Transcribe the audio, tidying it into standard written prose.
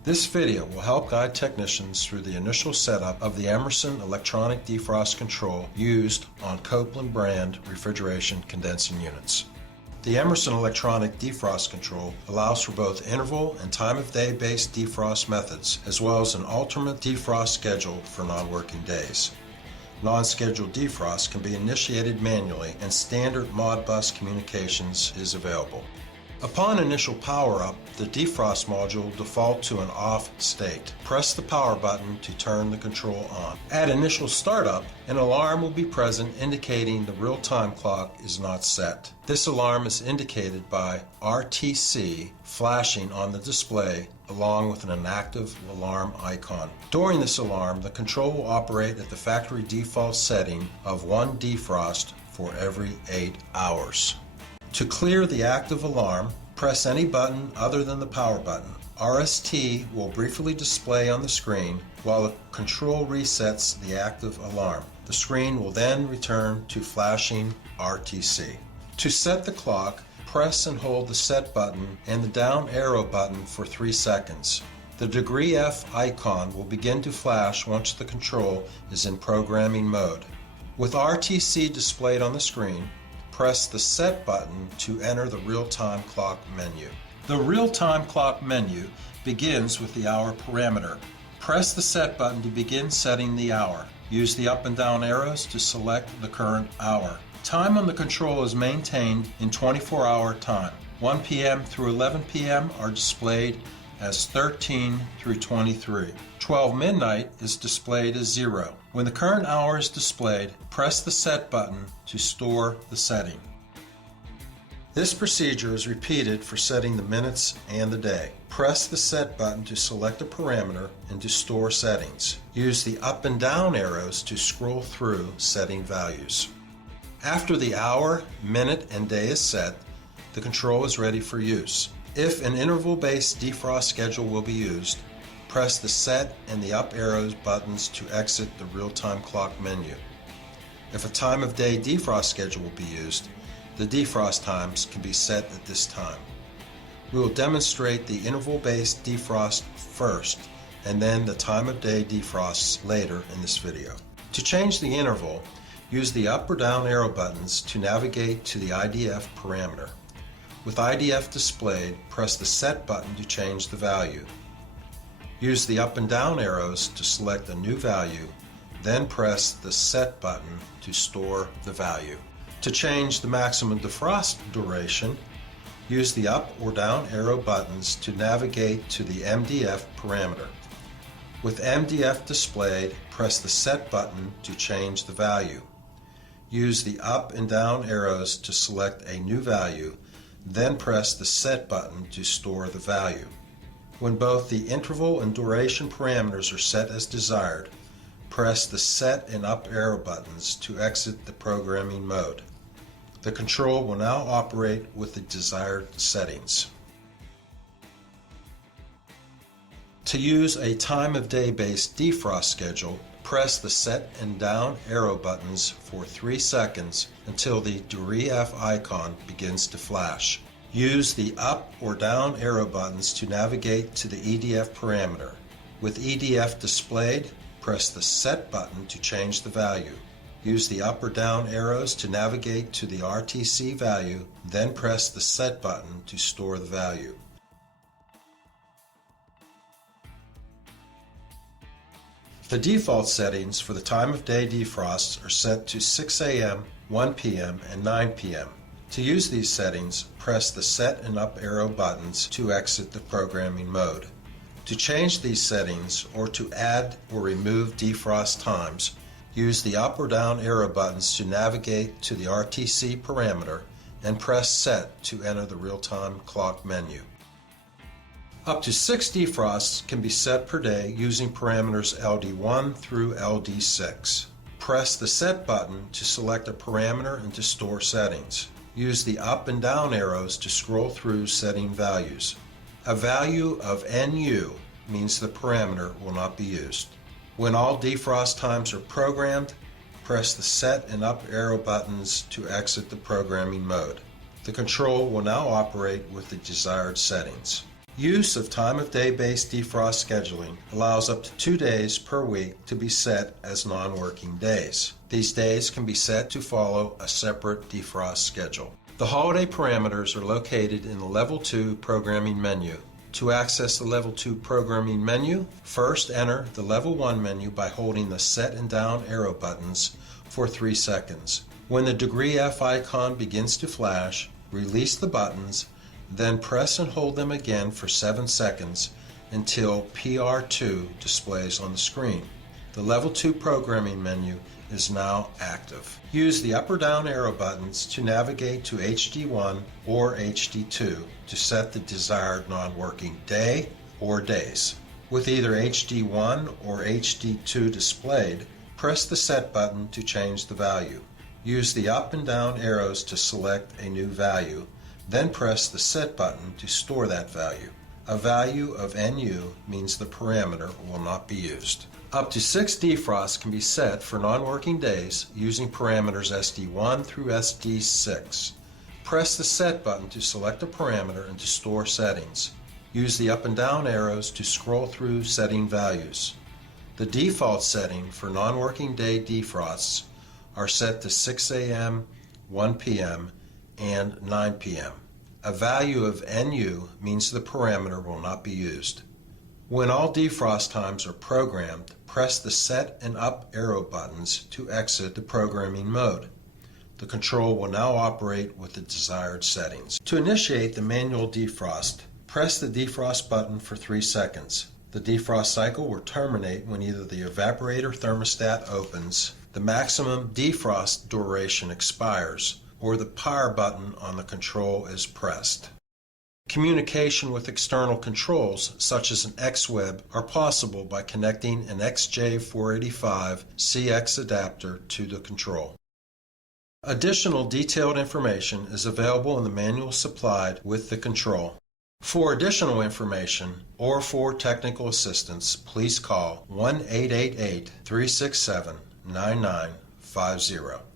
This video will help guide technicians through the initial setup of the Emerson electronic defrost control used on Copeland brand refrigeration condensing units. The Emerson electronic defrost control allows for both interval and time of day based defrost methods, as well as an alternate defrost schedule for non-working days. Non-scheduled defrost can be initiated manually, and standard Modbus communications is available. Upon initial power up, the defrost module will default to an off state. Press the power button to turn the control on. At initial startup, an alarm will be present indicating the real-time clock is not set. This alarm is indicated by RTC flashing on the display along with an inactive alarm icon. During this alarm, the control will operate at the factory default setting of 1 defrost for every 8 hours. To clear the active alarm, press any button other than the power button. RST will briefly display on the screen while the control resets the active alarm. The screen will then return to flashing RTC. To set the clock, press and hold the set button and the down arrow button for 3 seconds. The degree F icon will begin to flash once the control is in programming mode. With RTC displayed on the screen, press the Set button to enter the real-time clock menu. The real-time clock menu begins with the hour parameter. Press the Set button to begin setting the hour. Use the up and down arrows to select the current hour. Time on the control is maintained in 24-hour time. 1 p.m. through 11 p.m. are displayed as 13 through 23. 12 midnight is displayed as 0. When the current hour is displayed, press the Set button to store the setting. This procedure is repeated for setting the minutes and the day. Press the Set button to select a parameter and to store settings. Use the up and down arrows to scroll through setting values. After the hour, minute, and day is set, the control is ready for use. If an interval-based defrost schedule will be used, press the Set and the up arrows buttons to exit the real-time clock menu. If a time of day defrost schedule will be used, the defrost times can be set at this time. We will demonstrate the interval-based defrost first and then the time of day defrosts later in this video. To change the interval, use the up or down arrow buttons to navigate to the IDF parameter. With IDF displayed, press the Set button to change the value. Use the up and down arrows to select a new value, then press the Set button to store the value. To change the maximum defrost duration, use the up or down arrow buttons to navigate to the MDF parameter. With MDF displayed, press the Set button to change the value. Use the up and down arrows to select a new value, then press the Set button to store the value. When both the interval and duration parameters are set as desired, press the Set and up arrow buttons to exit the programming mode. The control will now operate with the desired settings. To use a time of day based defrost schedule, press the Set and down arrow buttons for 3 seconds until the degree F icon begins to flash. Use the up or down arrow buttons to navigate to the EDF parameter. With EDF displayed, press the Set button to change the value. Use the up or down arrows to navigate to the RTC value, then press the Set button to store the value. The default settings for the time of day defrosts are set to 6 a.m., 1 p.m., and 9 p.m. To use these settings, press the Set and up arrow buttons to exit the programming mode. To change these settings or to add or remove defrost times, use the up or down arrow buttons to navigate to the RTC parameter and press Set to enter the real-time clock menu. Up to 6 defrosts can be set per day using parameters LD1 through LD6. Press the Set button to select a parameter and to store settings. Use the up and down arrows to scroll through setting values. A value of NU means the parameter will not be used. When all defrost times are programmed, press the Set and up arrow buttons to exit the programming mode. The control will now operate with the desired settings. Use of time-of-day-based defrost scheduling allows up to 2 days per week to be set as non-working days. These days can be set to follow a separate defrost schedule. The holiday parameters are located in the Level 2 programming menu. To access the Level 2 programming menu, first enter the Level 1 menu by holding the set and down arrow buttons for 3 seconds. When the degree F icon begins to flash, release the buttons, then press and hold them again for 7 seconds until PR2 displays on the screen. The Level 2 programming menu is now active. Use the up or down arrow buttons to navigate to HD1 or HD2 to set the desired non-working day or days. With either HD1 or HD2 displayed, press the Set button to change the value. Use the up and down arrows to select a new value, then press the Set button to store that value. A value of NU means the parameter will not be used. Up to 6 defrosts can be set for non-working days using parameters SD1 through SD6. Press the Set button to select a parameter and to store settings. Use the up and down arrows to scroll through setting values. The default setting for non-working day defrosts are set to 6 a.m., 1 p.m., and 9 p.m. A value of NU means the parameter will not be used. When all defrost times are programmed, press the Set and Up arrow buttons to exit the programming mode. The control will now operate with the desired settings. To initiate the manual defrost, press the defrost button for 3 seconds. The defrost cycle will terminate when either the evaporator thermostat opens, the maximum defrost duration expires, or the power button on the control is pressed. Communication with external controls, such as an X-Web, are possible by connecting an XJ485 CX adapter to the control. Additional detailed information is available in the manual supplied with the control. For additional information or for technical assistance, please call 1-888-367-9950.